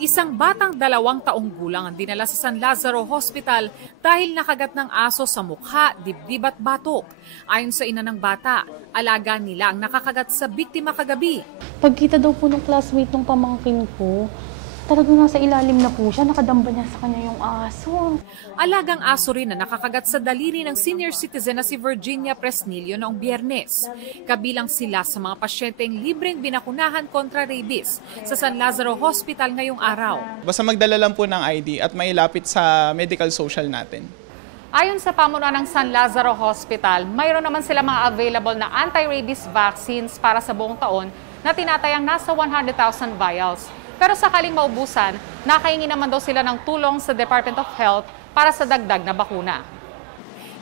Isang batang 2 taong gulang ang dinala sa San Lazaro Hospital dahil nakagat ng aso sa mukha, dibdib at batok. Ayon sa ina ng bata, alaga nila ang nakakagat sa biktima kagabi. Pagkita daw po ng classmate ng pamangkin ko, talagang nasa ilalim na po siya, nakadamba niya sa kanya yung aso. Alagang aso rin na nakakagat sa daliri ng senior citizen na si Virginia Presnilio noong Biyernes. Kabilang sila sa mga pasyenteng libreng binakunahan kontra rabies sa San Lazaro Hospital ngayong araw. Basta magdala lang po ng ID at mailapit sa medical social natin. Ayon sa pamunuan ng San Lazaro Hospital, mayroon naman sila mga available na anti-rabies vaccines para sa buong taon na tinatayang nasa 100,000 vials. Pero sakaling maubusan, nakahingi naman daw sila ng tulong sa Department of Health para sa dagdag na bakuna.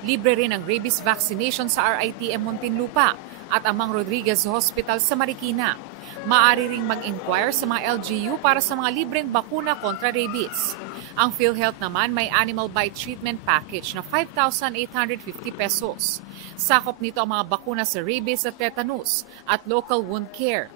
Libre rin ang rabies vaccination sa RITM Muntinlupa at Amang Rodriguez Hospital sa Marikina. Maaari ring mag-inquire sa mga LGU para sa mga libreng bakuna kontra rabies. Ang PhilHealth naman may animal bite treatment package na 5,850 pesos. Sakop nito ang mga bakuna sa rabies at tetanus at local wound care.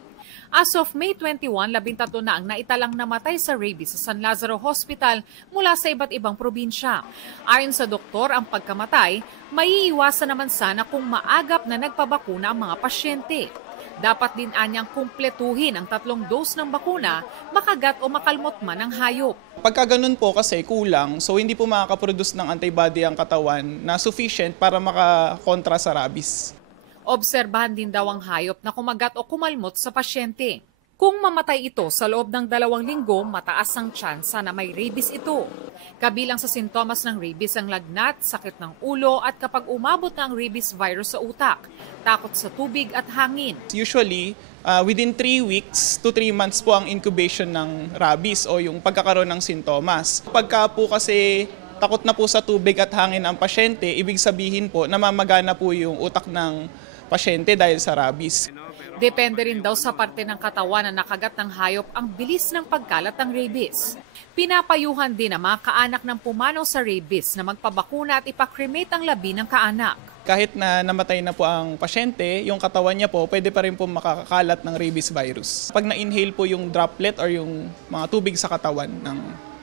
As of May 21, 13 na ang naitalang namatay sa rabies sa San Lazaro Hospital mula sa iba't ibang probinsya. Ayon sa doktor, ang pagkamatay, maiiwasan naman sana kung maagap na nagpabakuna ang mga pasyente. Dapat din anyang kumpletuhin ang 3 dose ng bakuna, makagat o makalmot man ang hayop. Pagka ganun po kasi kulang, so hindi po makakaproduce ng antibody ang katawan na sufficient para makakontra sa rabies. Obserbahan din daw ang hayop na kumagat o kumalmot sa pasyente. Kung mamatay ito sa loob ng 2 linggo, mataas ang tsansa na may rabies ito. Kabilang sa sintomas ng rabies ang lagnat, sakit ng ulo at kapag umabot na ang rabies virus sa utak, takot sa tubig at hangin. Usually, within 3 weeks to 3 months po ang incubation ng rabies o yung pagkakaroon ng sintomas. Pagka po kasi takot na po sa tubig at hangin ang pasyente, ibig sabihin po namamagana po yung utak ng pasyente dahil sa rabies. Depende rin daw sa parte ng katawan na nakagat ng hayop ang bilis ng pagkalat ng rabies. Pinapayuhan din ang mga kaanak ng pumanaw sa rabies na magpabakuna at ipakremate ang labi ng kaanak. Kahit na namatay na po ang pasyente, yung katawan niya po pwede pa rin po makakakalat ng rabies virus. Pag na-inhale po yung droplet or yung mga tubig sa katawan ng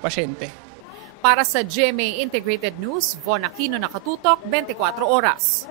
pasyente. Para sa GMA Integrated News, Von Aquino, Nakatutok, 24 Oras.